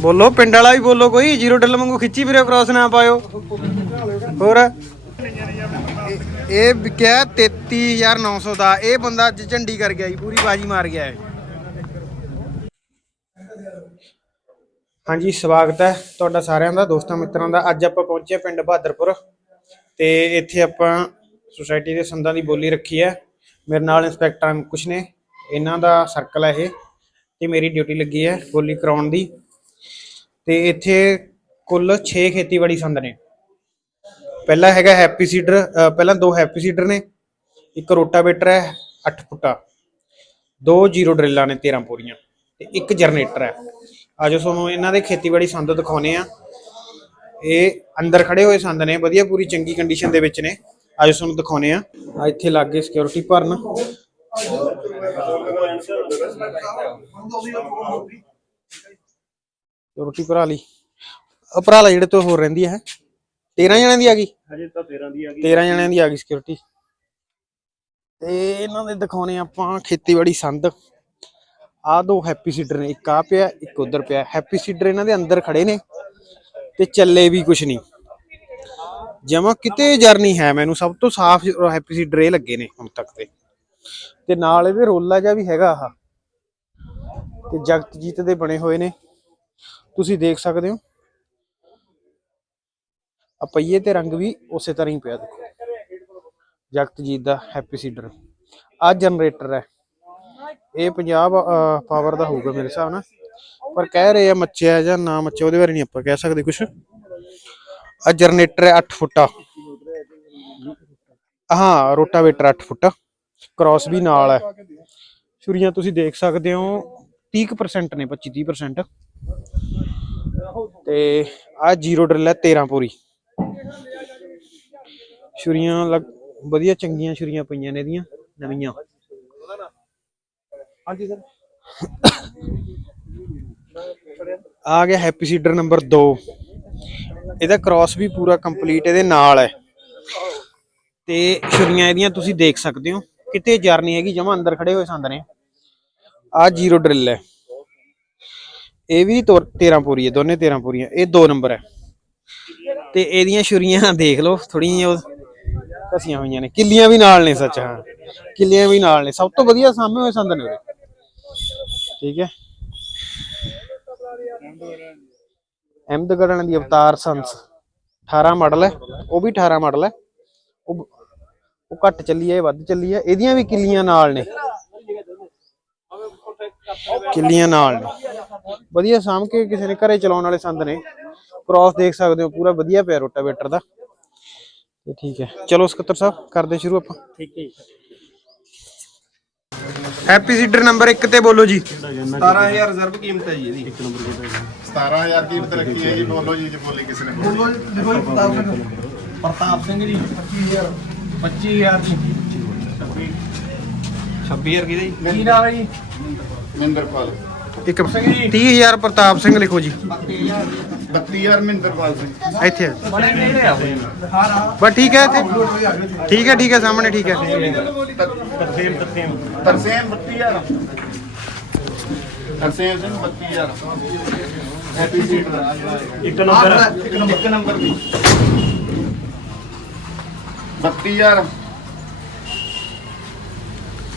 ਬੋਲੋ ਪਿੰਡ ਵਾਲਾ ਵੀ ਬੋਲੋ ਕੋਈ ਜ਼ੀਰੋ ਡੱਲ ਵਾਂਗੂ ਖਿੱਚੀ ਵੀਰੇ ਕ੍ਰਾਸ ਨਾ ਪਾਇਓ। ਹੋਰ? ਇਹ- ਵਿਕਿਆ 33900 ਦਾ ਇਹ ਬੰਦਾ ਅੱਜ ਝੰਡੀ ਕਰ ਗਿਆ ਜੀ ਪੂਰੀ ਬਾਜੀ ਮਾਰ ਗਿਆ ਹੈ ਹਾਂਜੀ ਸਵਾਗਤ ਹੈ ਤੁਹਾਡਾ ਸਾਰਿਆਂ ਦਾ ਦੋਸਤਾਂ ਮਿੱਤਰਾਂ ਦਾ। ਅੱਜ ਆਪਾਂ ਪਹੁੰਚੇ ਪਿੰਡ ਬਹਾਦਰਪੁਰ ਤੇ ਇੱਥੇ ਆਪਾਂ ਸੁਸਾਇਟੀ ਦੇ ਸੰਦਾਂ ਦੀ ਬੋਲੀ ਰੱਖੀ ਹੈ। ਮੇਰੇ ਨਾਲ ਇੰਸਪੈਕਟਰ ਅੰਕੁਸ਼ ਨੇ ਇਹਨਾਂ ਦਾ ਸਰਕਲ ਹੈ ਇਹ ਤੇ ਮੇਰੀ ਡਿਊਟੀ ਲੱਗੀ ਹੈ ਬੋਲੀ ਕਰਾਉਣ ਦੀ। ਤੇ ਇੱਥੇ ਕੁੱਲ 6 ਖੇਤੀਬਾੜੀ ਸੰਦ ਨੇ। ਪਹਿਲਾ ਹੈਗਾ ਹੈਪੀ ਸੀਡਰ ਪਹਿਲਾਂ ਦੋ ਹੈਪੀ ਸੀਡਰ ਨੇ, ਇੱਕ ਰੋਟਾਵੇਟਰ ਹੈ 8 ਫੁੱਟਾ। ਦੋ ਜ਼ੀਰੋ ਡਰਿੱਲਾਂ ਨੇ 13 ਪੂਰੀਆਂ ਤੇ ਇੱਕ ਜਨਰੇਟਰ ਹੈ। ਆਜੋ ਤੁਹਾਨੂੰ ਇਹਨਾਂ ਦੇ ਖੇਤੀਬਾੜੀ ਸੰਦ ਦਿਖਾਉਨੇ ਆ। ਇਹ ਅੰਦਰ ਖੜੇ ਹੋਏ ਸੰਦ ਨੇ, ਵਧੀਆ ਪੂਰੀ ਚੰਗੀ ਕੰਡੀਸ਼ਨ ਦੇ ਵਿੱਚ ਨੇ। ਆਜੋ ਤੁਹਾਨੂੰ ਦਿਖਾਉਨੇ ਆ। ਆ ਇੱਥੇ ਲੱਗੇ ਸਿਕਿਉਰਿਟੀ ਭਰਨ। ਰੋਟੀ ਭਰਾ ਲਈ। ਉਹ ਭਰਾ ਲਾ ਜਿਹੜੇ ਤੋਂ ਹੋਰ ਰਹਿੰਦੀ ਹੈ? 13 ਜਣਿਆਂ ਦੀ ਆ ਗਈ? ਹਜੇ ਤਾਂ 13 ਦੀ ਆ ਗਈ। 13 ਜਣਿਆਂ ਦੀ ਆ ਗਈ ਸਿਕਿਉਰਿਟੀ ਤੇ ਇਹਨਾਂ ਦੇ ਦਿਖਾਉਣੇ ਆਪਾਂ ਖੇਤੀਬਾੜੀ ਸੰਦ। ਆ ਦੋ ਹੈਪੀ ਸੀਡਰ ਨੇ ਇੱਕ ਆ ਪਿਆ ਇੱਕ ਉਧਰ ਪਿਆ। ਹੈਪੀ ਸੀਡਰ ਇਹਨਾਂ ਦੇ ਅੰਦਰ ਖੜੇ ਨੇ ਤੇ ਚੱਲੇ ਵੀ ਕੁਛ ਨਹੀਂ। ਜਮਾ ਕਿਤੇ ਜਰ ਨਹੀਂ ਹੈ ਮੈਨੂੰ ਸਭ ਤੋਂ ਸਾਫ਼ ਹੈਪੀ ਸੀਡਰ ਇਹ ਲੱਗੇ ਨੇ ਹੁਣ ਤੱਕ ਦੇ ਤੇ ਨਾਲ ਇਹਦੇ ਰੋਲਾ ਜਿਹਾ ਵੀ ਹੈਗਾ ਆਹ। ਤੇ ਜਗਤਜੀਤ ਦੇ ਬਣੇ ਹੋਏ ਨੇ। ਤੁਸੀਂ ਦੇਖ ਸਕਦੇ ਹੋ। ਆ ਪਹੀਏ ਤੇ ਰੰਗ ਵੀ ਉਸੇ ਤਰ੍ਹਾਂ ਹੀ ਪਿਆ ਦੇਖੋ। ਜਗਤਜੀਤ ਦਾ ਹੈਪੀ ਸੀਡਰ ਆ ਜਨਰੇਟਰ ਹੈ। ਇਹ 50 ਪਾਵਰ ਦਾ ਹੋਊਗਾ ਮੇਰੇ ਹਿਸਾਬ ਨਾਲ। ਪਰ ਕਹਿ ਰਹੇ ਆ ਮੱਚਿਆ ਜਾਂ ਨਾ ਮੱਚਿਆ, ਉਹਦੇ ਬਾਰੇ ਨਹੀਂ ਆਪਾਂ ਕਹਿ ਸਕਦੇ ਕੁਝ ਆ ਜਨਰੇਟਰ ਹੈ 8 ਫੁੱਟਾ। ਹਾਂ ਰੋਟਾਵੇਟਰ 8 ਫੁੱਟ। ਕ੍ਰਾਸ ਵੀ ਨਾਲ ਹੈ। ਛੁਰੀਆਂ ਤੁਸੀਂ ਦੇਖ ਸਕਦੇ ਹੋ 30% ਨੇ 25 30% ਤੇ ਆ ਜ਼ੀਰੋ ਡਰਿਲ ਹੈ 13 ਪੂਰੀ। ਛੁਰੀਆਂ ਵਧੀਆ ਚੰਗੀਆਂ ਛੁਰੀਆਂ ਪਈਆਂ ਨੇ ਇਹਦੀਆਂ ਨਵੀਆਂ। ਹਾਂਜੀ ਸਰ। ਆ ਗਿਆ ਹੈਪੀ ਸੀਡਰ ਨੰਬਰ 2 ਇਹਦਾ ਕ੍ਰਾਸ ਵੀ ਪੂਰਾ ਕੰਪਲੀਟ ਇਹਦੇ ਨਾਲ ਹੈ। ਤੇ ਛੁਰੀਆਂ ਇਹਦੀਆਂ ਤੁਸੀਂ ਦੇਖ ਸਕਦੇ ਹੋ। ਕਿਤੇ ਜਰ ਨਹੀਂ ਹੈਗੀ ਜਮਾ ਅੰਦਰ ਖੜੇ ਹੋਏ ਸੰਦ ਨੇ। ਆ ਜ਼ੀਰੋ ਡਰਿਲ ਹੈ। ਇਹ ਵੀ ਤੋ- 13 ਪੂਰੀ ਹੈ, ਦੋਨੇ 13 ਪੂਰੀਆਂ। ਇਹ 2 ਨੰਬਰ ਹੈ। ਤੇ ਇਹਦੀਆਂ ਛੁਰੀਆਂ ਦੇਖ ਲਓ ਥੋੜੀਆਂ ਕਸੀਆਂ ਹੋਈਆਂ ਨੇ। ਕਿੱਲੀਆਂ ਵੀ ਨਾਲ ਨੇ ਸੱਚ, ਹਾਂ। ਕਿੱਲੀਆਂ ਵੀ ਨਾਲ ਨੇ। ਸਭ ਤੋਂ ਵਧੀਆ ਸਾਹਮਣੇ ਹੋਏ ਸੰਦ ਨੇ ਉਹਦੇ। ਠੀਕ ਹੈ। ਅਹਿਮਦਗੜ੍ਹ ਦੀ ਅਵਤਾਰ ਸੰਸ। 18 ਮਾਡਲ ਹੈ। ਉਹ ਵੀ 18 ਮਾਡਲ ਹੈ। ਉਹ ਉਹ ਘੱਟ ਚੱਲੀ ਹੈ, ਇਹ ਵੱਧ ਚੱਲੀ ਹੈ। ਇਹਦੀਆਂ ਵੀ ਕਿੱਲੀਆਂ ਨਾਲ ਨੇ। ਕਿੱਲੀਆਂ ਨਾਲ। ਵਧੀਆ ਸਾਂਭ ਕੇ ਕਿਸੇ ਨੇ ਘਰੇ ਚਲਾਉਣ ਵਾਲੇ ਸੰਦ ਨੇ। ਕ੍ਰਾਸ ਦੇਖ ਸਕਦੇ ਹੋ ਪੂਰਾ ਵਧੀਆ ਪਿਆ ਰੋਟਾਵੇਟਰ ਦਾ। ਤੇ ਠੀਕ ਹੈ। ਚਲੋ ਸਕੱਤਰ ਸਾਹਿਬ ਕਰਦੇ ਸ਼ੁਰੂ ਆਪਾਂ। ਠੀਕ ਹੈ ਹੈਪੀ ਸੀਡਰ ਨੰਬਰ 1 ਤੇ ਬੋਲੋ ਜੀ। 17000 ਰਿਜ਼ਰਵ ਕੀਮਤ ਹੈ ਜੀ ਇਹਦੀ। ਇੱਕ ਨੰਬਰ ਕਿਹਦਾ ਹੈ 17000 ਕੀਮਤ ਰੱਖੀ ਹੈ ਜੀ ਬੋਲੋ ਜੀ ਜੇ ਬੋਲੇ ਕਿਸੇ ਨੇ। ਬੋਲੋ ਦੇਖੋ ਜੀ ਪ੍ਰਤਾਪ ਸਿੰਘ। ਪ੍ਰਤਾਪ ਸਿੰਘ ਜੀ 25000 25000 ਜੀ 26000 ਕਿਹਦਾ ਜੀ? ਕੀ ਨਾਮ ਹੈ ਜੀ? ਮਹਿੰਦਰਪਾਲ ਇੱਕ 30000 ਪ੍ਰਤਾਪ ਸਿੰਘ ਲਿਖੋ ਜੀ। 32000 ਮਹਿੰਦਰਪਾਲ ਸਿੰਘ। ਇੱਥੇ ਆ। ਬੜੇ ਨੇੜੇ ਆ ਬਸ ਠੀਕ ਹੈ ਇੱਥੇ। ਠੀਕ ਹੈ ਠੀਕ ਹੈ ਸਾਹਮਣੇ ਠੀਕ ਹੈ। ਤਰਸੇਮ ਤਰਸੇਮ। ਤਰਸੇਮ 32000 ਤਰਸੇਮ ਸਿੰਘ 32000 ਹੈਪੀ ਸੀਟ ਇੱਕ ਨੰਬਰ ਇੱਕ ਨੰਬਰ ਇੱਕ ਨੰਬਰ। ਦੀ 32000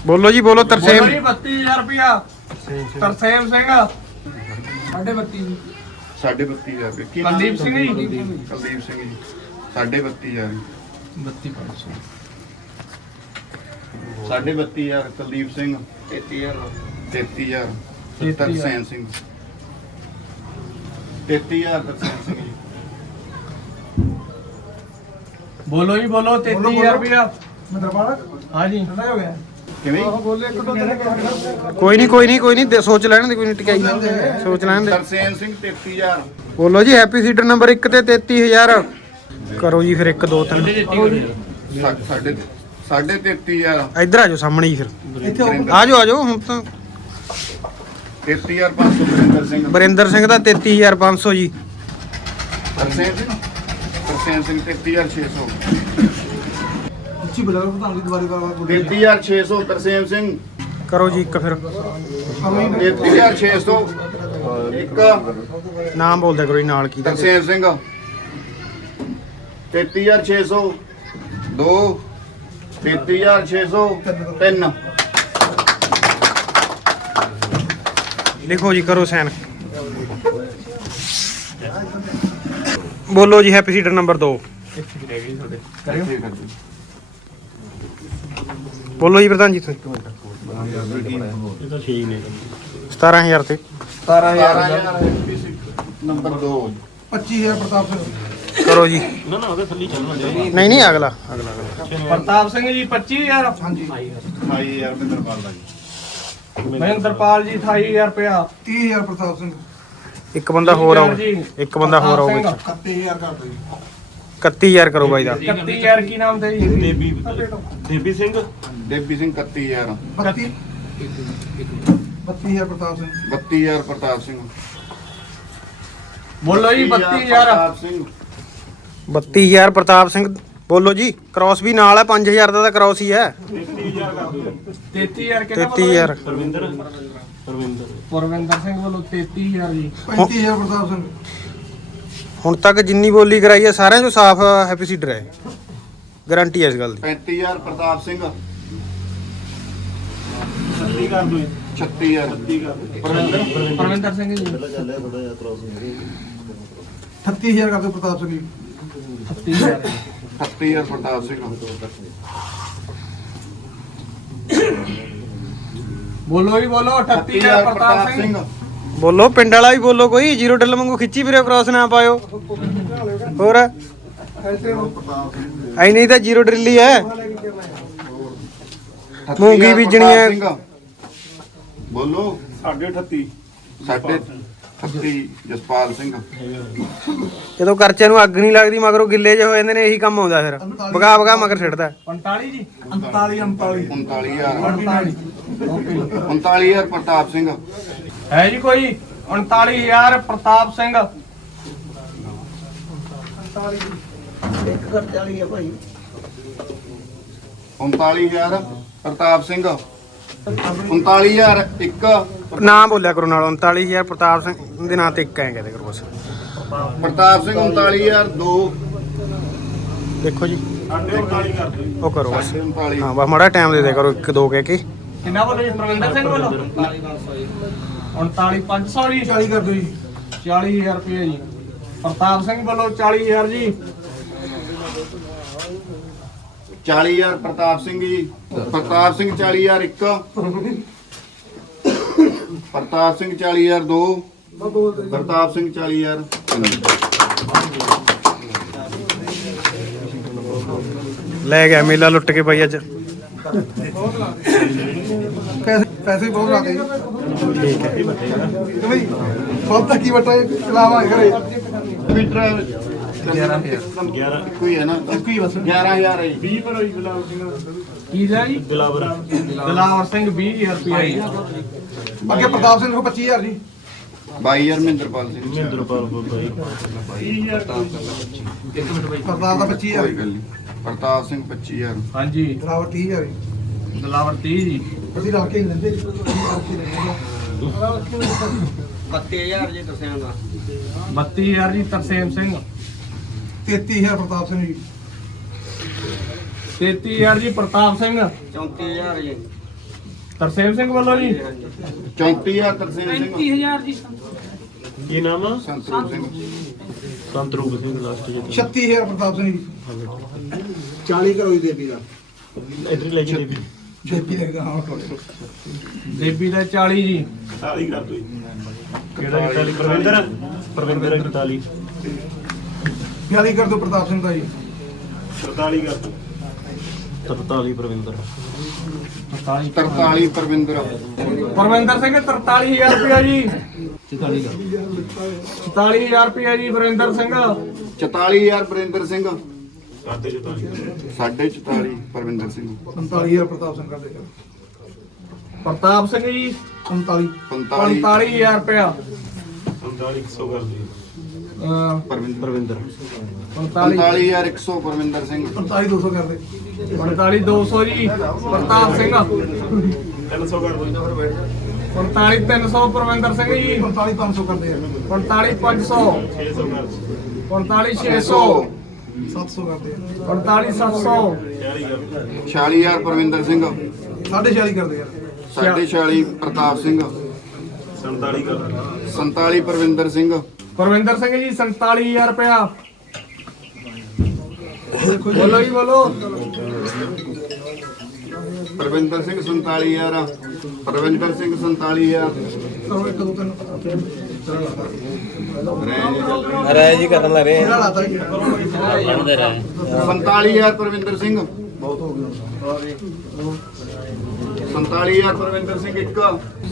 ਬੋਲੋ ਜੀ ਬੋਲੋ ਤਰਸੇਮ। 32000 ਰੁਪਿਆ ਤਰਸੇਮ ਸਿੰਘ। ਸਾਢੇ 32 ਸਾਢੇ 32000 ਰੁਪਏ। ਕੀ ਨਾਮ ਕੁਲਦੀਪ ਸਿੰਘ ਜੀ। ਕੁਲਦੀਪ। ਸਿੰਘ ਜੀ। ਸਾਢੇ 32000 32500 ਸਾਢੇ 32000 ਕੁਲਦੀਪ ਸਿੰਘ। 33000 33000 ਤਰਸੇਮ ਸਿੰਘ। 33000 ਤਰਸੇਮ ਸਿੰਘ ਜੀ। ਬੋਲੋ ਜੀ ਬੋਲੋ। 33000 ਰੁਪਿਆ ਮਤਲਬ ਹਾਂਜੀ। ਠੰਡਾ ਹੋ ਗਿਆ। ਕਿਵੇਂ? ਕੋਈ ਨਹੀਂ ਕੋਈ ਨਹੀਂ ਕੋਈ ਨਹੀਂ ਦੇ- ਸੋਚ ਲੈਣ ਦੇ ਕੋਈ ਨਹੀਂ ਟਿਕਾਈ। ਸੋਚ ਲੈਣ ਦੇ। ਤਰਸੇਮ ਸਿੰਘ 33000 ਬੋਲੋ ਜੀ ਹੈਪੀ ਸੀਡਰ ਨੰਬਰ 1 ਤੇ 33000 ਕਰੋ ਜੀ ਫਿਰ 1 2 3 ਸਾ- ਸਾਢੇ ਸਾਢੇ 33000 ਇੱਧਰ ਆ ਜਾਓ ਸਾਹਮਣੇ ਹੀ ਫਿਰ। ਆ ਜਾਓ ਆ ਜਾਓ ਹੁਣ ਤਾਂ। 33500 ਬਰਿੰਦਰ ਸਿੰਘ। ਬਰਿੰਦਰ ਸਿੰਘ ਦਾ 33500 ਜੀ। ਤਰਸੇਮ ਸਿੰਘ? ਤਰਸੇਮ ਸਿੰਘ 33600 ਉੱਚੀ ਬੋਲੋ ਪ੍ਰਧਾਨ ਜੀ ਦੁਬਾਰੇ ਬਾਬਾ 33600 ਤਰਸੇਮ ਸਿੰਘ। ਕਰੋ ਜੀ ਇੱਕ ਫਿਰ। 33600 ਇੱਕ। ਨਾਮ ਬੋਲ ਦਿਆ ਕਰੋ ਜੀ ਨਾਲ ਕੀ ਦਾ ਤਰਸੇਮ ਸਿੰਘ। 33600 ਦੋ। 33600 ਤਿੰਨ। ਲਿਖੋ ਜੀ ਕਰੋ ਸਾਈਨ ਬੋਲੋ ਜੀ ਹੈਪੀ ਸੀਟਰ ਨੰਬਰ 2 ਬੋਲੋ ਜੀ ਪ੍ਰਧਾਨ ਜੀ ਤੁਸੀਂ। ਠੀਕ ਨੇ 17000 ਤੇ। 17000 ਨੰਬਰ 2 25000 ਪ੍ਰਤਾਪ ਸਿੰਘ। ਕਰੋ ਜੀ। ਨਾ ਨਾ ਉਹਦੇ ਥੱਲੇ ਚੱਲਣਾ ਨਹੀਂ ਨਹੀਂ ਅਗਲਾ ਅਗਲਾ ਅਗਲਾ। ਪ੍ਰਤਾਪ ਸਿੰਘ ਜੀ 25000 ਹਾਂਜੀ। 28000 ਮਿੰਦਰਪਾਲ ਦਾ ਜੀ। ਮਹਿੰਦਰਪਾਲ ਜੀ 28000 ਰੁਪਇਆ। 30000 ਪ੍ਰਤਾਪ ਸਿੰਘ। ਇੱਕ ਬੰਦਾ ਹੋਰ ਜੀ। ਇੱਕ ਬੰਦਾ ਹੋਰ ਵਿੱਚ। 31000 ਕਰ ਦਿਓ ਜੀ 31000 ਕਰੋ ਬਾਈ ਦਾ। 31000 ਕੀ ਨਾਮ ਤੇ ਜੀ? ਦੇਬੀ ਦੇਬੀ ਸਿੰਘ? ਦੇਵੀ ਸਿੰਘ 31000 32 32000 ਪ੍ਰਤਾਪ ਸਿੰਘ। 32000 ਪ੍ਰਤਾਪ ਸਿੰਘ। ਬੋਲੋ ਜੀ 32000 ਪ੍ਰਤਾਪ ਸਿੰਘ। 32000 ਪ੍ਰਤਾਪ ਸਿੰਘ ਬੋਲੋ ਜੀ ਕ੍ਰਾਸ ਵੀ ਨਾਲ ਹੈ 5000 ਦਾ ਤਾਂ ਕ੍ਰਾਸ ਹੀ ਹੈ। 33000 ਕਿਹੜਾ 33000 ਪਰਵਿੰਦਰ। ਪਰਵਿੰਦਰ। ਪਰਵਿੰਦਰ ਸਿੰਘ ਵੱਲੋਂ 33000 ਜੀ। 35000 ਪ੍ਰਤਾਪ ਸਿੰਘ। ਹੁਣ ਤੱਕ ਜਿੰਨੀ ਬੋਲੀ ਕਰਾਈ ਹੈ ਸਾਰਿਆਂ ਚੋਂ ਸਾਫ਼ ਹੈਪੀ ਸੀਟਰ ਹੈ ਗਾਰੰਟੀ ਹੈ ਇਸ ਗੱਲ ਦੀ। 35000 ਪ੍ਰਤਾਪ ਸਿੰਘ। 36 ਕਰ ਦੋ 36000 ਪਰਵਿੰਦਰ ਪਰਵਿੰਦਰ ਸਿੰਘ ਜੀ। 38000 ਕਰ ਦਿਓ ਪ੍ਰਤਾਪ ਸਿੰਘ ਜੀ। 36000 38000 ਪ੍ਰਤਾਪ ਸਿੰਘ। ਬੋਲੋ ਜੀ ਬੋਲੋ। 38000 ਪ੍ਰਤਾਪ ਸਿੰਘ। ਬੋਲੋ ਪਿੰਡ ਵਾਲਾ ਵੀ ਬੋਲੋ ਕੋਈ ਜ਼ੀਰੋ ਡਿਲ ਵਾਂਗੂ ਖਿੱਚੀ ਵੀਰੇ ਕ੍ਰਾਸ ਨਾ ਪਾਇਓ। ਹੋਰ? ਐ ਨਹੀਂ ਤਾਂ ਜ਼ੀਰੋ ਡਰਿਲ ਹੀ ਹੈ। ਮੂੰਗੀ ਬੀਜਣੀ ਹੈ। ਬੋਲੋ। 38 ਸਾਡੇ 38 ਜਸਪਾਲ ਸਿੰਘ। ਜਦੋਂ ਕਰਚਿਆਂ ਨੂੰ ਅੱਗ ਨਹੀਂ ਲੱਗਦੀ ਮਗਰੋਂ ਗਿੱਲੇ ਜੇ ਹੋ ਜਾਂਦੇ ਨੇ ਇਹੀ ਕੰਮ ਆਉਂਦਾ ਫਿਰ। ਵਗਾ ਵਗਾ ਮਗਰ ਛੱਡਦਾ 45 ਜੀ 39 39 39000 ਓਕੇ 39000 ਪ੍ਰਤਾਪ ਸਿੰਘ। ਹੈ ਜੀ ਕੋਈ? 39000 ਪ੍ਰਤਾਪ ਸਿੰਘ। ਹੈ 39000 ਪ੍ਰਤਾਪ ਸਿੰਘ। 39000 ਇੱਕ। ਨਾਮ ਬੋਲਿਆ ਕਰੋ ਨਾਲ 39000 ਪ੍ਰਤਾਪ ਸਿੰਘ ਦੇ ਨਾਂ ਤੇ ਇੱਕ ਐਂ ਕਹਦੇ ਕਰੋ ਬਸ। ਪ੍ਰਤਾਪ ਸਿੰਘ 39000 ਦੋ। ਦੇਖੋ ਜੀ। ਉਹ ਕਰੋ ਬਸ। 39 ਹਾਂ ਬਸ ਮਾੜਾ ਟਾਈਮ ਦੇ ਦੇ ਕਰੋ ਇੱਕ ਦੋ ਕਹਿ ਕੇ। ਕਿੰਨਾ ਬੋਲੋ ਜੀ? ਪ੍ਰਵਿੰਦਰ ਸਿੰਘ ਵੱਲੋਂ? 39500 ਜੀ। 40 ਕਰ ਦਿਓ ਜੀ। 40000 ਰੁਪਏ ਜੀ। ਪ੍ਰਤਾਪ ਸਿੰਘ ਵੱਲੋਂ 40000 ਜੀ। 40000 ਪ੍ਰਤਾਪ ਸਿੰਘ ਜੀ। ਪ੍ਰਤਾਪ ਸਿੰਘ 40000 ਇੱਕ। ਪ੍ਰਤਾਪ ਸਿੰਘ 40000 ਦੋ। ਪ੍ਰਤਾਪ ਸਿੰਘ 40000 ਤਿੰਨ ਲੈ ਗਿਆ ਮੇਲਾ ਲੁੱਟ ਕੇ ਬਾਈ ਅੱਜ। ਪੈਸੇ ਪੈਸੇ ਬਹੁਤ ਜੀ ਠੀਕ ਹੈ ਬਈ ਸਭ ਤੱਕ ਹੀ ਬਟਾ ਚਲਾਵਾ ਘਰੇ। ਮੀਟਰ 11 ਕੋਈ ਹੈ ਨਾ? ਇੱਕੋ ਹੀ ਬਸ। 11000 ਹੈ ਜੀ। ਕੀ ਦਾ ਜੀ? ਗਲਾਵਰ ਗਲਾਵਰ ਸਿੰਘ 20000 ਰੁਪਏ ਅੱਗੇ ਪ੍ਰਤਾਪ ਸਿੰਘ ਨੂੰ 25000 ਜੀ। 22000 ਮਹਿੰਦਰਪਾਲ ਸਿੰਘ। ਪ੍ਰਤਾਪ ਦਾ 25000 ਕੋਈ ਗੱਲ ਨਹੀਂ। ਪ੍ਰਤਾਪ ਸਿੰਘ 25000 ਹਾਂਜੀ। ਬਰਾਬਰ 30000 ਜੀ। ਗਲਾਵਰ 30 ਜੀ। ਅਸੀਂ ਰਲ ਕੇ ਹੀ ਲੈਂਦੇ ਜੀ ਰਲ ਕੇ ਲੈਂਦੇ ਜੀ। 32000 ਜੀ ਤਰਸੇਮ ਸਿੰਘ। 33000 ਪ੍ਰਤਾਪ ਸਿੰਘ ਜੀ। 33000 ਜੀ ਪ੍ਰਤਾਪ ਸਿੰਘ। 34000 ਜੀ। ਤਰਸੇਮ ਸਿੰਘ ਵੱਲੋਂ ਜੀ। 34000 ਤਰਸੇਮ ਸਿੰਘ। 35000 ਜੀ। ਕੀ ਨਾਮ ਸੰਤਰੂਪ ਸਿੰਘ। ਸੰਤਰੂਪ ਸਿੰਘ ਲਾਸਟ ਜੀ 36000 ਪ੍ਰਤਾਪ ਸਿੰਘ ਜੀ। 40 ਕਰੋ ਜੀ ਦੇਵੀ ਦਾ। ਇਧਰ ਲੈ ਕੇ ਦੇਵੀ। ਦੇਵੀ ਦਾ ਹਾਂ ਥੋੜੇ ਦੇਵੀ ਦਾ 40 ਜੀ। ਕਿਹੜਾ 41 ਪ੍ਰਵਿੰਦਰ? ਪ੍ਰਵਿੰਦਰ 41 40 ਕਰ ਦਿਓ ਪ੍ਰਤਾਪ ਸਿੰਘ ਦਾ ਜੀ। 43 ਕਰ ਦੋ। 43 ਪ੍ਰਵਿੰਦਰ। 43 ਪਰਵਿੰਦਰ। ਪਰਵਿੰਦਰ ਸਿੰਘ 43000 ਰੁਪਏ ਜੀ। 44000 ਰੁਪਏ ਜੀ ਵਰਿੰਦਰ ਸਿੰਘ। 44000 ਬਰਿੰਦਰ ਸਿੰਘ। 44 ਸਾਢੇ 44 ਪਰਵਿੰਦਰ ਸਿੰਘ। 45000 ਪ੍ਰਤਾਪ ਸਿੰਘ ਕਰ ਦੇ ਪ੍ਰਤਾਪ ਸਿੰਘ ਜੀ 45 45 45000 ਰੁਪਏ 45 100 ਕਰ ਦਿਓ ਪਰਵਿੰਦਰ ਪ੍ਰਵਿੰਦਰ 45 45100 ਪਰਵਿੰਦਰ ਸਿੰਘ। 45200 ਕਰ ਦੇ। 45200 ਜੀ ਪ੍ਰਤਾਪ ਸਿੰਘ। 300 ਕਰ 45300 ਪ੍ਰਵਿੰਦਰ ਸਿੰਘ ਜੀ। 45500 ਕਰਦੇ ਆ 45500 600 ਕਰ ਦਿਓ 45600 700 ਕਰਦੇ ਆ। 45700 46000 ਪ੍ਰਵਿੰਦਰ ਸਿੰਘ। 46 ਕਰਦੇ ਆ। 46 ਪ੍ਰਤਾਪ ਸਿੰਘ। 47 ਕਰ ਦਿਓ। 47 ਪ੍ਰਵਿੰਦਰ ਸਿੰਘ। ਪ੍ਰਵਿੰਦਰ ਸਿੰਘ ਜੀ 47000 ਰੁਪਇਆ। ਬੋਲੋ ਜੀ ਬੋਲੋ। ਪ੍ਰਵਿੰਦਰ ਸਿੰਘ 47000 ਪ੍ਰਵਿੰਦਰ ਸਿੰਘ 47000 ਕਰੋ ਇੱਕ ਦੋ ਤਿੰਨ। ਰਾਏ ਜੀ ਕਰਨ ਲੱਗੇ ਇਹਦਾ ਲਾਤਾ ਜੀ 47000 ਪ੍ਰਵਿੰਦਰ ਸਿੰਘ। 47000 ਪ੍ਰਵਿੰਦਰ ਸਿੰਘ 1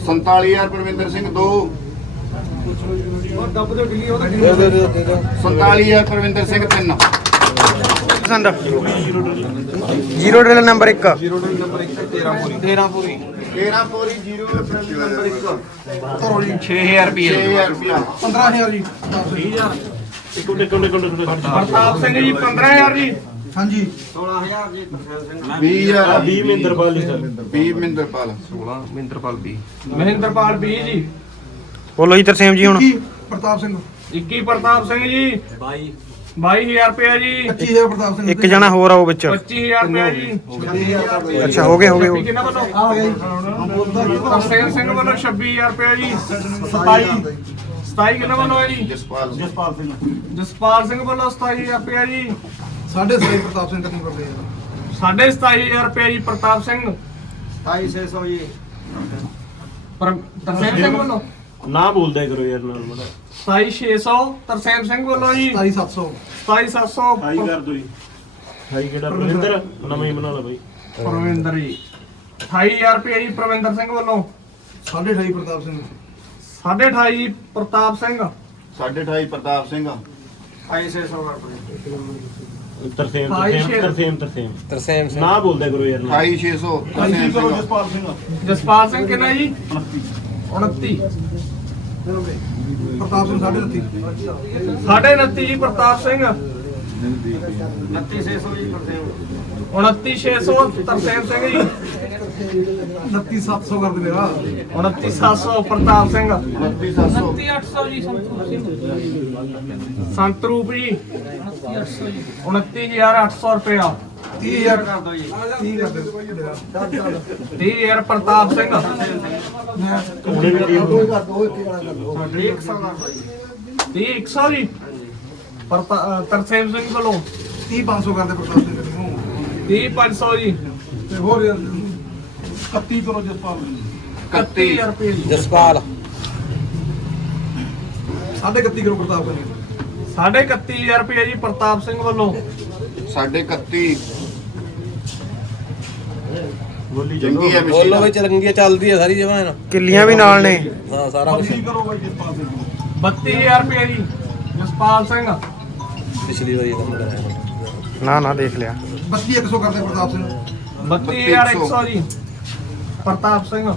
47000 ਪ੍ਰਵਿੰਦਰ ਸਿੰਘ 2 ਦੇ ਦੇ ਦੇ ਦੇ ਦਿਓ। 47000 ਪ੍ਰਵਿੰਦਰ ਸਿੰਘ 3 ਪਸੰਦ? ਜ਼ੀਰੋ ਡਰਿਲ ਨੰਬਰ 1 13 ਪੂਰੀ। 0 ਨੰਬਰ 1 ਕਰੋ ਜੀ 6000 ਰੁਪਏ 6000 ਰੁਪਿਆ 15000 ਜੀ। ਇੱਕ ਮਿੰਟ ਇੱਕ ਮਿੰਟ ਇੱਕ ਮਿੰਟ, ਪ੍ਰਤਾਪ ਸਿੰਘ ਜੀ 15000 ਜੀ। ਹਾਂਜੀ। 20000 ਆ 20 ਮਹਿੰਦਰਪਾਲ ਜੀ। ਸਰ 20 ਮਹਿੰਦਰਪਾਲ ਮਹਿੰਦਰਪਾਲ 20 ਜੀ। ਬੋਲੋ ਜੀ ਤਰਸੇਮ ਜੀ ਹੁਣ। ਕੀ ਪ੍ਰਤਾਪ ਸਿੰਘ। 21 ਪ੍ਰਤਾਪ ਸਿੰਘ ਜੀ। 22 22000 ਰੁਪਇਆ ਜੀ। 25000 ਪ੍ਰਤਾਪ ਸਿੰਘ ਇੱਕ ਜਣਾ ਹੋਰ ਆਓ ਵਿੱਚ। 25000 ਰੁਪਇਆ ਜੀ। ਅੱਛਾ ਹੋ ਗਏ ਹੋ ਗਏ ਹੋ ਗਏ। ਕਿੰਨਾ ਵੱਲੋਂ? ਆ ਗਿਆ ਜੀ। ਤਰਸੇਮ ਸਿੰਘ ਵੱਲੋਂ 26000 ਰੁਪਇਆ ਜੀ। 27 27 ਕਿੰਨਾ ਵੱਲੋਂ ਹੈ ਜੀ? ਜਸਪਾਲ। ਜਸਪਾਲ ਸਿੰਘ। ਜਸਪਾਲ ਸਿੰਘ ਵੱਲੋਂ 27000 ਰੁਪਇਆ ਜੀ। ਸਾਡੇ ਸਾਰੇ ਪ੍ਰਤਾਪ ਸਿੰਘ ਕਿੰਨੇ ਕਰਦੇ ਆ? ਸਾਢੇ 27000 ਰੁਪਇਆ ਜੀ ਪ੍ਰਤਾਪ ਸਿੰਘ। 2600 ਜੀ। ਪਰ ਤਰਸੇਮ ਸਿੰਘ ਵੱਲੋਂ? ਨਾ ਬੋਲਦਾ ਕਰੋ ਯਾਰ ਨਾਲ ਬੜਾ 27600 ਤਰਸੇਮ ਸਿੰਘ ਵੱਲੋਂ ਜੀ। 27700 27700 ਹਾਈ ਕਰ ਦੋ ਜੀ। ਹਾਈ ਕਿਹੜਾ? ਪ੍ਰਵਿੰਦਰ? ਨਵਾਂ ਹੀ ਬਣਾ ਲਾ ਬਾਈ। ਪ੍ਰਵਿੰਦਰ ਜੀ। 28000 ਰੁਪਇਆ ਜੀ ਪ੍ਰਵਿੰਦਰ ਸਿੰਘ ਵੱਲੋਂ। 2.5 ਪ੍ਰਤਾਪ ਸਿੰਘ। 2.5 ਜੀ ਪ੍ਰਤਾਪ ਸਿੰਘ। 28 ਪ੍ਰਤਾਪ ਸਿੰਘ। 2600 ਤਰਸੇਮ ਹਾਈ ਤਰਸੇਮ। ਤਰਸੇਮ ਤਰਸੇਮ ਤਰਸੇਮ। ਸਿੰਘ। ਨਾ ਬੋਲਦਾ ਕਰੋ ਯਾਰ ਨਾਲ 28600 ਤਰਸੇਮ ਸਿੰਘ। ਜਸਪਾਲ ਸਿੰਘ। ਕਿੰਨਾ ਜੀ? 29 ਪ੍ਰਤਾਪ ਸਿੰਘ 29 ਸਾਢੇ 29 ਜੀ ਪ੍ਰਤਾਪ ਸਿੰਘ। 2600 ਜੀ ਤਰਸੇਮ। 29600 ਤਰਸੇਮ ਸਿੰਘ ਜੀ। 29700 ਕਰ ਦਿੰਦੇ ਆ। 29700 ਪ੍ਰਤਾਪ ਸਿੰਘ। 29700 29800 ਜੀ ਸੰਤਰੂਪ ਜੀ। 29800 ਰੁਪਇਆ। 30000 ਕਰ ਦੋ ਜੀ। 30 ਕਰ ਦੇ 30000 ਪ੍ਰਤਾਪ ਸਿੰਘ। ਉਹਨੇ ਵੀ ਕੀ ਦੋ ਕਰ ਦੋ ਇੱਕ ਵਾਲਾ ਕਰ ਦੋ 100 ਕਰ ਦੋ। ਜੀ 30 100 ਜੀ। ਤਰਸੇਮ ਸਿੰਘ ਵੱਲੋਂ। 30 500 ਕਰਦੇ ਪ੍ਰਤਾਪ ਸਿੰਘ ਨੂੰ 30 500 ਜੀ। ਤੇ ਹੋਰ ਯਾਰ 31 ਕਰੋ ਜਸਪਾਲ 31000 ਰੁਪਏ ਜੀ। ਜਸਪਾਲ। ਸਾਢੇ 31 ਕਰੋ ਪ੍ਰਤਾਪ ਸਿੰਘ ਸਾਢੇ 31000 ਰੁਪਏ ਜੀ ਪ੍ਰਤਾਪ ਸਿੰਘ ਵੱਲੋਂ। ਸਾਡੇ 31 ਬੋਲੀ ਚੰਗੀ ਹੈ ਬੋਲੋ ਮਸ਼ੀਨ। ਵੀ ਚਰੰਗੀ ਚੱਲਦੀ ਹੈ ਸਾਰੀ ਜਮਾਂ ਕਿੱਲੀਆਂ ਵੀ ਨਾਲ ਨੇ। ਹਾਂ ਸਾਰਾ ਕੁਛ। 32000 ਰੁਪਏ ਜੀ ਜਸਪਾਲ ਸਿੰਘ। ਪਿਛਲੀ ਵਾਰੀ ਤਾਂ ਕਰਾਇਆ ਨਾ ਨਾ ਦੇਖ ਲਿਆ। 32 100 ਕਰਦੇ ਪ੍ਰਤਾਪ ਸਿੰਘ। 32100 ਜੀ। ਪ੍ਰਤਾਪ ਸਿੰਘ।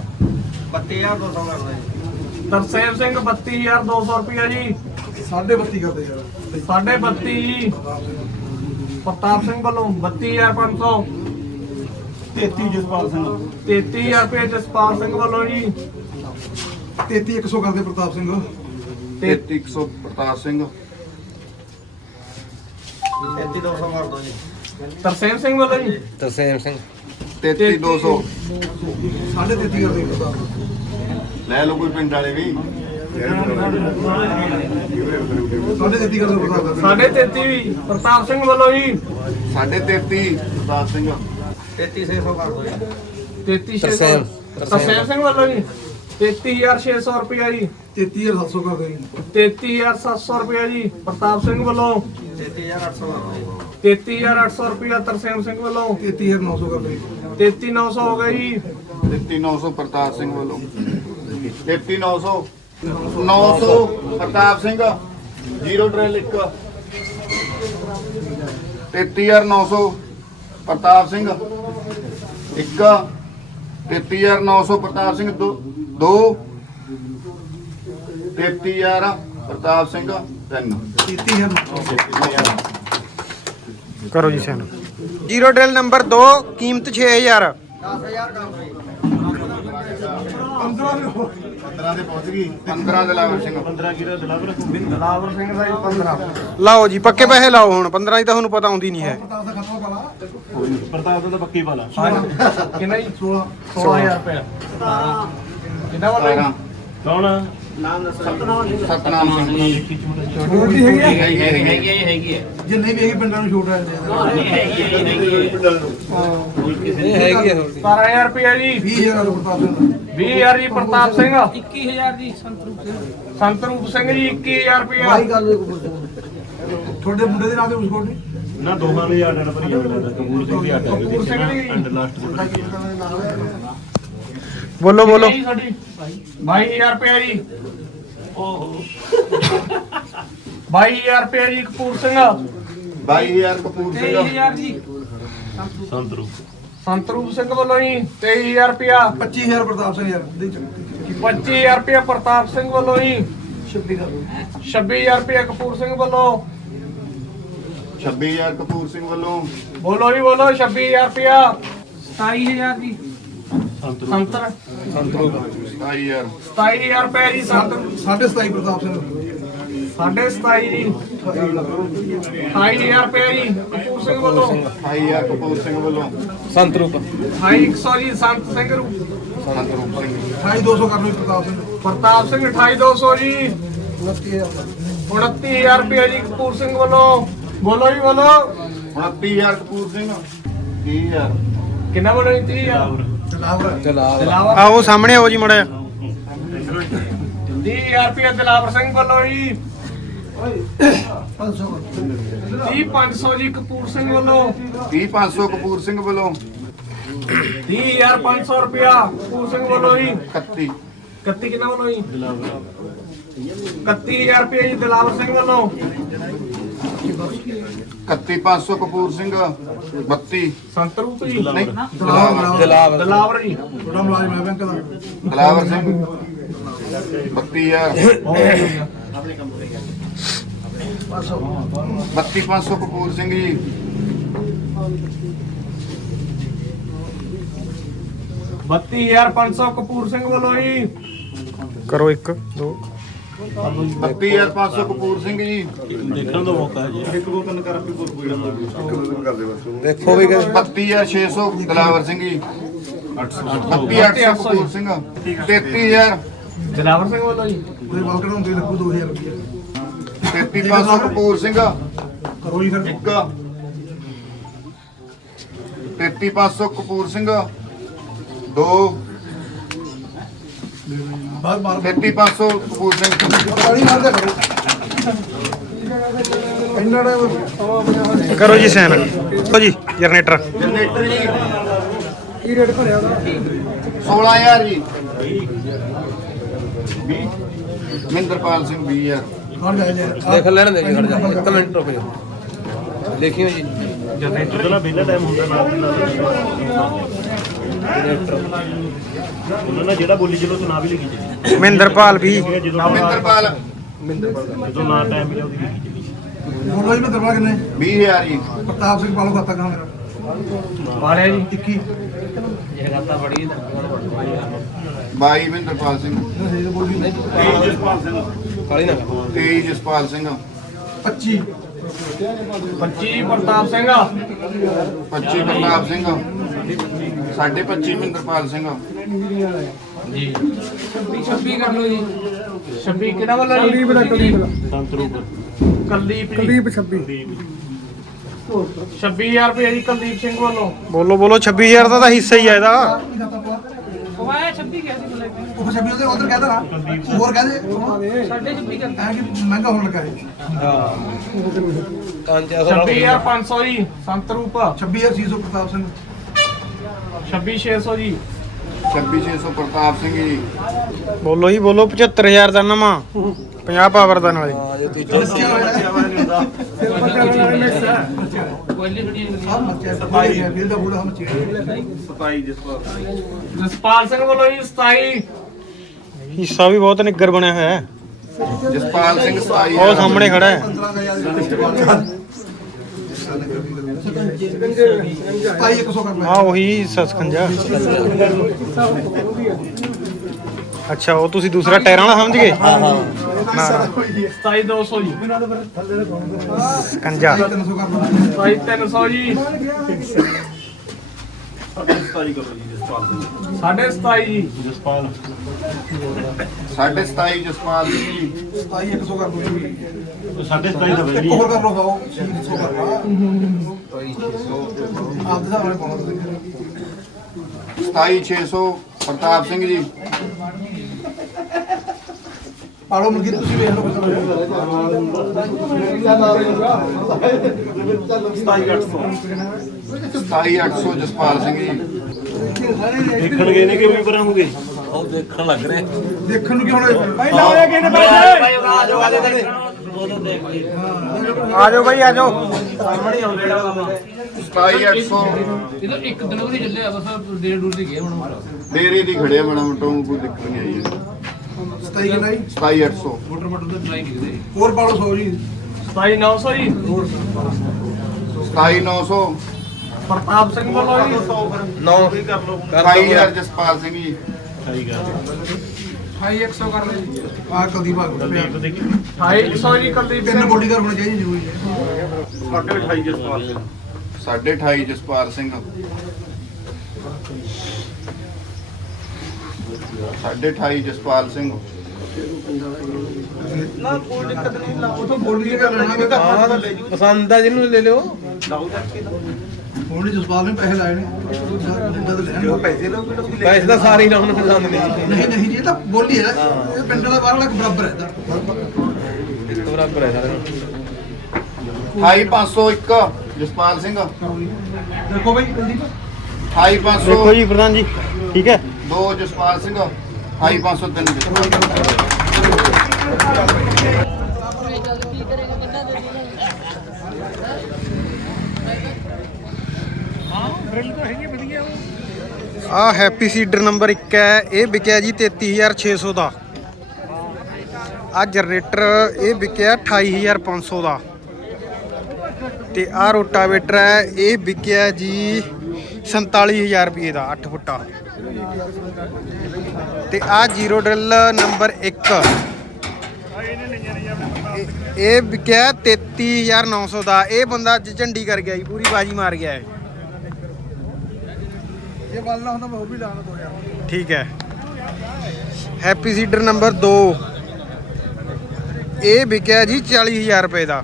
32200 ਕਰ ਦੋ ਜੀ ਤਰਸੇਮ ਸਿੰਘ 32200 ਰੁਪਏ ਜੀ। ਸਾਢੇ 32 ਕਰਦੇ ਯਾਰ। ਸਾਢੇ 32 ਜੀ। ਪ੍ਰਤਾਪ ਸਿੰਘ ਵੱਲੋਂ 32500 33 ਜਸਪਾਲ ਸਿੰਘ। 33000 ਰੁਪਏ ਜਸਪਾਲ ਸਿੰਘ ਵੱਲੋਂ ਜੀ। 33 100 ਕਰਦੇ ਪ੍ਰਤਾਪ ਸਿੰਘ। 3100 ਪ੍ਰਤਾਪ ਸਿੰਘ। 33200 ਕਰ ਦੋ ਜੀ। ਤਰਸੇਮ ਸਿੰਘ ਵੱਲੋਂ ਜੀ। ਤਰਸੇਮ ਸਿੰਘ। 33200 ਸਾਢੇ 33 ਕਰਦੇ ਪ੍ਰਤਾਪ। ਲੈ ਲਓ ਕੋਈ ਪਿੰਡ ਵਾਲੇ ਵੀ। ਸਾਢੇ 33 ਕਰਦੇ ਪ੍ਰਤਾਪ। ਸਿੰਘ ਸਾਢੇ 33 ਵੀ। ਪ੍ਰਤਾਪ ਸਿੰਘ ਵੱਲੋਂ ਜੀ। ਸਾਡੇ 33 ਪ੍ਰਤਾਪ ਸਿੰਘ। 33600 ਕਰ ਦੋ ਜੀ। 33600 ਤਰਸੇਮ। ਤਰਸੇਮ। ਸਿੰਘ ਵੱਲੋਂ ਜੀ। 33600 ਰੁਪਏ ਜੀ। 33700 ਕਰਦੇ ਜੀ। 33700 ਰੁਪਏ ਜੀ ਪ੍ਰਤਾਪ ਸਿੰਘ ਵੱਲੋਂ। 33800 ਕਰ ਦੋ ਜੀ। 33800 ਰੁਪਏ ਤਰਸੇਮ ਸਿੰਘ ਵੱਲੋਂ। 33900 ਕਰਦੇ ਜੀ। 33900 ਹੋ ਗਏ ਜੀ। 33900 ਪ੍ਰਤਾਪ ਸਿੰਘ ਵੱਲੋਂ। 33900 900 Partap Singh. Zero drill 1 33900 Partap Singh. 1 33900 Partap Singh 2 33000 Partap Singh 3 33900 ਕਰੋ ਜੀ ਸੈਨ। ਜ਼ੀਰੋ ਡਰਿਲ ਨੰਬਰ 2 ਕੀਮਤ 6000 10000 ਕਰ ਦੋ ਜੀ 15 ਦੇ ਹੋ 15 ਦੇ ਪਹੁੰਚ ਗਈ। 15 ਦਲਾਵਰ ਸਿੰਘ। 15 ਕਿਰਾ ਦਲਾਵਰ? ਦਲਾਵਰ ਸਿੰਘ ਦਾ ਜੀ 15 ਲਾਓ ਜੀ ਪੱਕੇ ਪੈਸੇ ਲਾਓ ਹੁਣ 15 ਦੀ ਤਾਂ ਤੁਹਾਨੂੰ ਪਤਾ ਆਉਂਦੀ ਨਹੀਂ ਹੈ। ਪ੍ਰਤਾਪ ਦਾ ਖਤਮ ਪ੍ਰਤਾਪ ਦਾ ਪੱਕੀ ਕਿੰਨਾ ਜੀ? 16 16000 ਰੁਪਏ ਕਿੰਨਾ ਵਾਲਾ 17 ਕੌਣ ਸਤਨਾਮ ਸਿੰਘ। ਛੋਟੀ ਹੈਗੀ ਹੈਗੀ ਹੈਗੀ ਜਿੰਨੇ ਵੀ ਹੈਗੇ ਪਿੰਡਾਂ ਨੂੰ ਛੋਟ ਰਹੇ ਇਹ ਹੈਗੀ ਹੈ। ਥੋੜੀ 17000 ਰੁਪਏ ਜੀ। 20000 ਪ੍ਰਤਾਪ ਸਿੰਘ 20000 ਜੀ ਪ੍ਰਤਾਪ ਸਿੰਘ। 21000 ਦੀ ਸੰਤਰੂਪ ਸਿੰਘ। ਸੰਤਰੂਪ ਸਿੰਘ ਜੀ 21000 ਰੁਪਏ ਭਾਈ ਗੱਲ ਤੁਹਾਡੇ ਮੁੰਡੇ ਦੇ ਨਾਂ ਤੇ ਛੋਟ ਨਹੀਂ ਨਾ ਦੋਹਾਂ ਦੇ ਆਰਡਰ ਭਰੀ ਜਾਂਦਾ ਕਬੂਲ ਸਿੰਘ ਦੀ order Kapoor Singh and last ਬੋਲੋ। ਬੋਲੋ ਜੀ ਸਾਡੀ। 22000 ਰੁਪਏ ਜੀ। ਓਹੋ। 22000 ਰੁਪਏ ਜੀ ਕਪੂਰ ਸਿੰਘ। 22000 ਕਪੂਰ ਸਿੰਘ। 23000 ਜੀ। ਸੰਤਰੂ ਸੰਤਰੂਪ ਸਿੰਘ ਵੱਲੋਂ ਜੀ 23000 ਰੁਪਿਆ 25000 ਪ੍ਰਤਾਪ ਸਿੰਘ ਯਾਰ ਦੇ ਚ 25000 ਰੁਪਿਆ ਪ੍ਰਤਾਪ ਸਿੰਘ ਵੱਲੋਂ ਜੀ। 26 ਕਰ 26000 ਰੁਪਿਆ ਕਪੂਰ ਸਿੰਘ ਵੱਲੋਂ। 26000 ਕਪੂਰ ਸਿੰਘ ਵੱਲੋਂ। ਬੋਲੋ ਜੀ ਬੋਲੋ 26000 ਰੁਪਿਆ 27000 ਜੀ। ਸੰਤਰੂ ਸੰਤਰ 27000 27000 ਰੁਪਏ ਜੀ ਸੰਤਰ 27 ਪ੍ਰਤਾਪ ਸਿੰਘ। ਸਾਢੇ 27 ਜੀ। 28000 ਰੁਪਏ ਜੀ ਕਪੂਰ ਸਿੰਘ ਵੱਲੋਂ। 28000 ਕਪੂਰ ਸਿੰਘ ਵੱਲੋਂ। ਸੰਤਰੂਪ 28100 ਜੀ ਸੰਤ ਸਿੰਘ ਰੂ ਸੰਤਰੂਪ ਸਿੰਘ 28200 ਕਰ ਲਓ ਪ੍ਰਤਾਪ ਸਿੰਘ। ਪ੍ਰਤਾਪ ਸਿੰਘ 28200 ਜੀ। 29000 29000 ਰੁਪਏ ਜੀ ਕਪੂਰ ਸਿੰਘ ਵੱਲੋਂ। ਬੋਲੋ ਜੀ ਬੋਲੋ। 29000 ਕਪੂਰ ਸਿੰਘ 30000 ਕਿੰਨਾ ਬੋਲੋ ਜੀ 30000 ਜਨਾਬ ਦਿਲਾਵਰ ਆਓ ਸਾਹਮਣੇ ਆਓ ਜੀ ਮੜਾ 30000 ਰੁਪਏ ਦਿਲਾਵਰ ਸਿੰਘ ਵੱਲੋਂ ਜੀ। 500 30500 ਜੀ ਕਪੂਰ ਸਿੰਘ ਵੱਲੋਂ। 30500 ਕਪੂਰ ਸਿੰਘ ਵੱਲੋਂ। 30500 ਰੁਪਿਆ ਕਪੂਰ ਸਿੰਘ ਵੱਲੋਂ ਜੀ। 31 31 ਕਿੰਨਾ ਵੱਲੋਂ ਜੀ? 31000 ਰੁਪਏ ਜੀ ਦਿਲਾਵਰ ਸਿੰਘ ਵੱਲੋਂ। 31500 ਕਪੂਰ ਸਿੰਘ 32 ਸੰਤਰੂਪ ਜੀ। ਨਹੀਂ ਦਲਾਵਰ। ਦਲਾਵਰ। ਦਿਲਾਵਰ ਜੀ। ਬੜਾ ਮੁਲਾਜ਼ਮ ਹੈ ਬੈਂਕ ਦਾ। ਦਲਾਵਰ ਸਿੰਘ 32000 32500 ਕਪੂਰ ਸਿੰਘ ਜੀ। ਬੱਤੀ ਹਜ਼ਾਰ ਪੰਜ ਸੌ ਕਪੂਰ ਸਿੰਘ ਵੱਲੋਂ ਜੀ। ਕਰੋ ਇੱਕ ਦੋ। 32500 ਕਪੂਰ ਸਿੰਘ ਜੀ। ਦੇਖਣ ਦਾ ਮੌਕਾ ਹੈ ਜੀ। ਦੇਖੋ ਵੀ 32600 ਦਲਾਵਰ ਸਿੰਘ ਜੀ। 32800 ਕਪੂਰ ਸਿੰਘ। 33000 ਦਿਲਾਵਰ ਸਿੰਘ ਵੱਲੋਂ ਜੀ। ਉਹਦੇ ਵਾਲਕਰ ਨੂੰ ਦੇ ਲੱਗੂ 2000 ਰੁਪਏ 33500 ਕਪੂਰ ਸਿੰਘ। ਕਰੋ ਜੀ ਫਿਰ। ਇੱਕ। 33500 ਕਪੂਰ ਸਿੰਘ। ਦੋ। ਬਾਅਦ ਮਾਰ। 33500 ਕਪੂਰ ਸਿੰਘ। ਕਰੋ ਜੀ ਸੈਨ। ਲਓ ਜੀ ਜਨਰੇਟਰ। ਜਨਰੇਟਰ ਜੀ। ਕੀ ਰੇਟ ਭਰਿਆ ਉਹਦਾ? 16000 ਜੀ। 20 ਮਹਿੰਦਰਪਾਲ ਸਿੰਘ 20000 ਖੜ ਜਾ ਜੀ ਦੇਖ ਲੈਣ ਦੇ ਜੀ ਖੜ ਜਾ। ਇੱਕ ਮਿੰਟ ਰੁਕ ਜਾਓ ਲਿਖਿਓ ਜੀ। ਜਨਰੇਟਰ ਦਾ ਵਿਹਲਾ ਟਾਈਮ ਹੁੰਦਾ ਨਾਲ ਦੀ ਨਾਲ ਉਹਨਾਂ ਨੇ ਜਿਹੜਾ ਬੋਲੀ ਚਲੋ ਸੁਣਾ ਵੀ ਲਿਖੀ ਜੀ ਮਹਿੰਦਰਪਾਲ ਵੀ। ਜਦੋਂ ਮਹਿੰਦਰਪਾਲ ਜਦੋਂ ਨਾ ਟਾਈਮ ਮਿਲਿਆ ਉਹਦੀ ਲਿਖੀ ਜੀ ਬੋਲੋ ਜੀ ਮੈਂ ਦਰਬਾਰ ਕਿੰਨੇ 20000 ਜੀ। ਪ੍ਰਤਾਪ ਸਿੰਘ ਪਾਲੋ ਖਾਤਾ ਕਹਾਂ ਮੇਰਾ। ਵਾਲਿਆ ਜੀ। 21 22 ਮਹਿੰਦਰਪਾਲ ਸਿੰਘ। ਇਹ ਬੋਲੀ। ਨਹੀਂ ਕਾਲੀ ਨਾ। 23 ਜਸਪਾਲ ਸਿੰਘ। 25 25 ਪ੍ਰਤਾਪ ਸਿੰਘ। 25 ਪ੍ਰਤਾਪ ਸਿੰਘ। ਸਾਡੇ 25 ਮਹਿੰਦਰਪਾਲ ਸਿੰਘ। ਜੀ। 26 ਕਰ ਲਓ ਜੀ। 26 ਕਿਹਨਾਂ ਵੱਲੋਂ ਜੀ? ਸੰਤਰੂਪ। ਕੁਲਦੀਪ ਜੀ। 26 26000 ਰੁਪਏ ਜੀ ਕੁਲਦੀਪ ਸਿੰਘ ਵੱਲੋਂ। ਬੋਲੋ ਬੋਲੋ 26000 ਦਾ ਤਾਂ ਹਿੱਸਾ ਹੀ ਆ ਇਹਦਾ। ਉਹ ਆਇਆ 26 ਗਿਆ ਸੀ ਬੁਲਾਈ ਉਹ 26 ਉਹਦੇ ਉਧਰ ਕਹਿੰਦਾ ਨਾ ਹੋਰ ਕਹਿੰਦੇ ਸਾਡੇ 26 ਕਰ। ਐ ਕਿ ਮਹਿੰਗਾ ਹੋਣ ਲੱਗਾ ਹੈ। ਕੰਜ 26500 ਜੀ ਸੰਤਰੂਪ। 26600 ਪ੍ਰਤਾਪ ਸਿੰਘ। 26600 ਜੀ। 26600 ਪ੍ਰਤਾਪ ਸਿੰਘ ਜੀ। ਬੋਲੋ ਜੀ ਬੋਲੋ 75000 ਦਾ ਨਵਾਂ। 50 ਪਾਵਰ ਦਾ ਨਾਲੇ ਫਿਰ ਵਾਲਾ ਹੈ ਸਫ਼ਾਈ। ਹੈ ਦਾ ਹਮ ਚੀਜ਼ ਜਸਪਾਲ ਸਿੰਘ ਵੱਲੋਂ ਜੀ 27 ਹਿੱਸਾ ਵੀ ਬਹੁਤ ਨਿੱਗਰ ਬਣਿਆ ਹੋਇਆ ਹੈ। ਜਸਪਾਲ ਸਿੰਘ 27 ਉਹ ਸਾਹਮਣੇ ਖੜਾ ਹੈ। 25100 ਕਰ ਆ ਉਹੀ ਸਸਖੰਜਾ ਅੱਛਾ ਉਹ ਤੁਸੀਂ ਦੂਸਰਾ ਟਾਇਰਾਂ ਵਾਲਾ ਸਮਝ ਗਏ? ਹਾਂ ਹਾਂ। ਨਾ 27200 ਜੀ ਕੰਜਾ 300 ਕਰ ਲਓ 27300 ਜੀ 27 ਕਰੋ ਜੀ। ਜਸਪਾਲ ਸਿੰਘ ਸਾਢੇ 27 ਜੀ। ਜਸਪਾਲ ਸਾਢੇ 27 ਜਸਪਾਲ ਸਿੰਘ ਜੀ 27 100 ਕਰ ਲਓ ਜੀ। ਸਾਢੇ 27 ਦਾ ਇੱਕ ਹੋਰ ਕਰ ਲਓ ਖਾਓ 600 ਕਰ ਲਾ ਆਪ ਦੇ ਨਾਲ ਪਾਉਣਾ ਤੁਸੀਂ। 27600 ਪ੍ਰਤਾਪ ਸਿੰਘ ਜੀ। ਪਾਲੋ ਮੁਰਗੀ ਤੁਸੀਂ ਵੇਖ ਲਓ 27800 ਜਸਪਾਲ ਸਿੰਘ ਜੀ। ਦੇਖਣ ਗਏ ਨੇ ਕਿ ਵੀ ਪਰਾਂ ਹੋਗੇ ਉਹ ਦੇਖਣ ਲੱਗ ਰਹੇ। ਦੇਖਣ ਨੂੰ ਕੀ ਹੁਣ ਭਾਈ ਆ ਜਾਓ ਬਾਈ ਆ ਜਾਓ। 27800 ਇਹ ਤਾਂ ਇੱਕ ਦਿਨ ਵੀ ਨਹੀਂ ਚੱਲਿਆ ਬਸ ਡੇਢ ਦੂਰ ਦੀ ਗਿਆ ਹੁਣ ਡੇਰੇ ਦੀ ਖੜੇ ਬਣਾ ਮਟੋਂ ਕੋਈ ਦਿੱਕਤ ਨਹੀਂ ਆਈ। ਹੈ 27 ਕਿੰਨਾ ਜੀ? 27800 ਮੋਟਰ ਮੋਟਰ ਤੇ ਟਰਾਈ ਕੀਤੀ। ਹੋਰ ਪਾਲੋ 100 ਜੀ। 27900 ਜੀ? 27900 ਪ੍ਰਤਾਪ ਸਿੰਘ ਵੱਲੋਂ ਜੀ? 9 28000 ਜਸਪਾਲ ਸਿੰਘ ਜੀ। ਹਾਈ 100 ਕਰ ਲੈ ਜੀ ਆ ਕਦੀ ਭਾਗ ਪਿਆ 28100 ਜੀ ਕੁਲਦੀਪ ਤਿੰਨ ਸਿੰਘ। ਬੋਡੀ ਕਰ ਹੋਣੀ ਚਾਹੀਦੀ ਜ਼ਰੂਰੀ ਹੈ ਸਾਢੇ 28 ਜਸਪਾਲ ਸਿੰਘ। ਸਾਢੇ 28 ਜਸਪਾਲ ਸਿੰਘ। ਸਾਢੇ 28 ਜਸਪਾਲ ਸਿੰਘ। ਉਹ ਤਾਂ ਬੋਡੀ ਦੀ ਗੱਲ ਲੈਣਾ ਹਾਂ ਪਸੰਦ ਆ ਜਿਹਨੂੰ ਲੈ ਲਿਓ। ਹੁਣ ਜਸਪਾਲ ਨੇ ਪੈਸੇ ਲਾਏ ਨੇ। ਜਦ ਲੈਣ ਪੈਸੇ ਪੈਸੇ ਤਾਂ ਸਾਰੇ ਹੀ ਲਾਉਣ ਨੂੰ ਪਸੰਦ ਨੇ ਜੀ ਨਹੀਂ ਨਹੀਂ ਜੀ ਇਹ ਤਾਂ ਬੋਲੀ ਹੈ। ਇਹ ਪਿੰਡ ਦਾ ਬਾਹਰ ਵਾਲਾ ਬਰਾਬਰ ਹੈ ਇਹਦਾ। ਬਰਾਬਰ ਹੈ ਸਾਰੇ। ਨੂੰ 28501 ਜਸਪਾਲ ਸਿੰਘ। ਦੇਖੋ ਬਈ ਕੁਲਦੀਪ 28500 ਦੇਖੋ ਜੀ ਪ੍ਰਧਾਨ ਜੀ ਠੀਕ ਹੈ? ਦੋ ਜਸਪਾਲ ਸਿੰਘ 28503 ਜਸਪਾਲ ਸਿੰਘ ਆ ਹੈਪੀ ਸੀਡਰ ਨੰਬਰ 1 ਹੈ, ਇਹ ਵਿਕਿਆ ਜੀ 33600 ਦਾ। ਆ ਜਨਰੇਟਰ ਇਹ ਵਿਕਿਆ 28500 ਦਾ। ਤੇ ਆ ਰੋਟਾਵੇਟਰ ਹੈ, ਇਹ ਵਿਕਿਆ ਜੀ 47000 ਰੁਪਏ ਦਾ 8 ਫੁੱਟਾ। ਤੇ ਆ ਜ਼ੀਰੋ ਡਰਿਲ ਨੰਬਰ 1 ਇਹ ਵਿਕਿਆ 33900 ਦਾ। ਇਹ ਬੰਦਾ ਅੱਜ ਝੰਡੀ ਕਰ ਗਿਆ ਜੀ, ਪੂਰੀ ਬਾਜੀ ਮਾਰ ਗਿਆ ਹੈ। ਇਹ ਵੱਲ ਨਾ ਹੁੰਦਾ ਮੈਂ ਹੋਰ ਵੀ ਲਾਣਾ ਦੋ ਯਾਰ ਠੀਕ ਹੈ। ਹੈਪੀ ਸੀਡਰ ਨੰਬਰ 2 ਇਹ ਵਿਕਿਆ ਜੀ 40000 ਰੁਪਏ ਦਾ।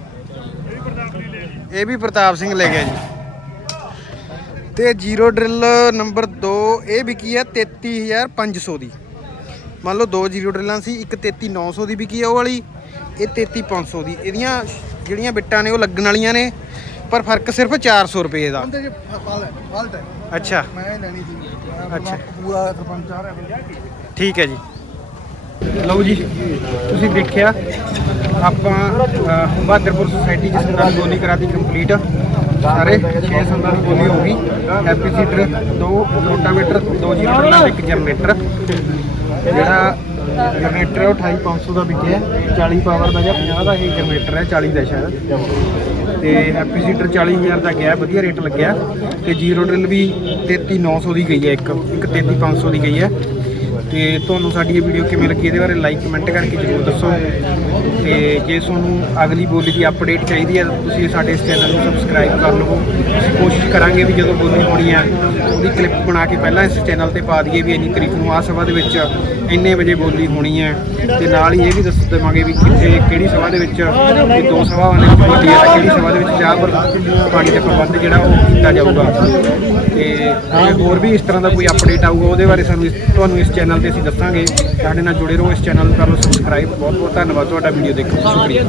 ਇਹ ਵੀ ਪ੍ਰਤਾਪ ਸਿੰਘ ਲੈ ਗਿਆ ਜੀ। ਤੇ ਜ਼ੀਰੋ ਡਰਿਲ ਨੰਬਰ 2 ਇਹ ਵਿਕੀ ਹੈ 33500 ਦੀ। ਮੰਨ ਲਓ ਦੋ ਜ਼ੀਰੋ ਡਰਿਲਾਂ ਸੀ ਇੱਕ 33900 ਦੀ ਵਿਕੀ ਹੈ ਉਹ ਵਾਲੀ ਇਹ 33500 ਦੀ। ਇਹਦੀਆਂ ਜਿਹੜੀਆਂ ਬਿੱਟਾਂ ਨੇ ਉਹ ਲੱਗਣ ਵਾਲੀਆਂ ਨੇ ਪਰ ਫ਼ਰਕ ਸਿਰਫ 400 ਰੁਪਏ ਦਾ। ਫਾਲਟ ਹੈ। ਅੱਛਾ। ਮੈਂ ਲੈਣੀ ਸੀ। ਅੱਛਾ। ਪੂਰਾ ਸਰਪੰਚ ਆ ਰਿਹਾ ਠੀਕ ਹੈ ਜੀ। ਲਓ ਜੀ ਤੁਸੀਂ ਦੇਖਿਆ ਆਪਾਂ ਅਹ, ਬਹਾਦਰਪੁਰ ਸੁਸਾਇਟੀ ਜਿਸ ਤਰ੍ਹਾਂ ਬੋਲੀ ਕਰਾਤੀ ਕੰਪਲੀਟ ਸਾਰੇ 6 ਸੰਦਾਂ ਦੀ ਬੋਲੀ ਹੋ ਗਈ। ਹੈਪੀ ਸੀਡਰ ਦੋ ਰੋਟਾਵੇਟਰ ਦੋ ਨਾਲ ਇੱਕ ਜਨਰੇਟਰ। ਜਿਹੜਾ ਜਨਰੇਟਰ ਹੈ, ਉਹ 28500 ਦਾ ਵਿਕਿਆ ਹੈ। 40 ਪਾਵਰ ਦਾ ਜਾਂ 50 ਦਾ ਇਹ ਜਨਰੇਟਰ ਹੈ 40 ਦਾ ਸ਼ਾਇਦ ਤੇ ਹੈਪੀ ਸੀਡਰ 40000 ਦਾ ਗਿਆ, ਵਧੀਆ ਰੇਟ ਲੱਗਿਆ ਤੇ ਜ਼ੀਰੋ ਡਰਿਲ ਵੀ 33900 ਦੀ ਗਈ ਹੈ ਇੱਕ ਇੱਕ 33500 ਦੀ ਗਈ ਹੈ ਤੇ ਤੁਹਾਨੂੰ ਸਾਡੀ ਇਹ ਵੀਡੀਓ ਕਿਵੇਂ ਲੱਗੀ, ਇਹਦੇ ਬਾਰੇ ਲਾਈਕ ਕਮੈਂਟ ਕਰਕੇ ਜਰੂਰ ਦੱਸੋ। ਤੇ ਜੇ ਤੁਹਾਨੂੰ ਅਗਲੀ ਬੋਲੀ ਦੀ ਅਪਡੇਟ ਚਾਹੀਦੀ ਹੈ, ਤਾਂ ਤੁਸੀਂ ਸਾਡੇ ਇਸ ਚੈਨਲ ਨੂੰ ਸਬਸਕ੍ਰਾਈਬ ਕਰ ਲਵੋ। ਅਸੀਂ ਕੋਸ਼ਿਸ਼ ਕਰਾਂਗੇ ਵੀ ਜਦੋਂ ਬੋਲੀ ਹੋਣੀ ਹੈ ਉਹਦੀ ਕਲਿੱਪ ਬਣਾ ਕੇ ਪਹਿਲਾਂ ਇਸ ਚੈਨਲ ਤੇ ਪਾ ਦਈਏ ਵੀ ਇੰਨੀ ਤਰੀਕ ਨੂੰ ਆ ਸਭਾ ਦੇ ਵਿੱਚ ਇੰਨੇ ਵਜੇ ਬੋਲੀ ਹੋਣੀ ਹੈ। ਤੇ ਨਾਲ ਹੀ ਇਹ ਵੀ ਦੱਸ ਦੇਵਾਂਗੇ ਵੀ ਕਿੱਥੇ, ਕਿਹੜੀ ਸਭਾ ਦੇ ਵਿੱਚ, ਵੀ ਦੋ ਸਭਾਵਾਂ ਦੇ ਵਿੱਚ ਬੋਲੀ ਹੈ ਤਾਂ ਕਿਹੜੀ ਸਭਾ ਦੇ ਵਿੱਚ ਚਾਹ ਪਰ ਪਾਣੀ ਦਾ ਪ੍ਰਬੰਧ ਜਿਹੜਾ ਉਹ ਕੀਤਾ ਜਾਊਗਾ। ਤੇ ਜੇ ਹੋਰ ਵੀ ਇਸ ਤਰ੍ਹਾਂ ਦਾ ਕੋਈ ਅਪਡੇਟ ਆਊਗਾ, ਉਹਦੇ ਬਾਰੇ ਸਾਨੂੰ ਤੁਹਾਨੂੰ ਇਸ ਚੈਨਲ ਤੇ ਅਸੀਂ ਦੱਸਾਂਗੇ। ਸਾਡੇ ਨਾਲ ਜੁੜੇ ਰਹੋ ਇਸ ਚੈਨਲ ਨੂੰ ਕਰ ਸਬਸਕ੍ਰਾਈਬ ਬਹੁਤ ਬਹੁਤ ਧੰਨਵਾਦ। ਤੁਹਾਡਾ ਵੀਡੀਓ ਦੇਖਣ ਲਈ ਸ਼ੁਕਰੀਆ।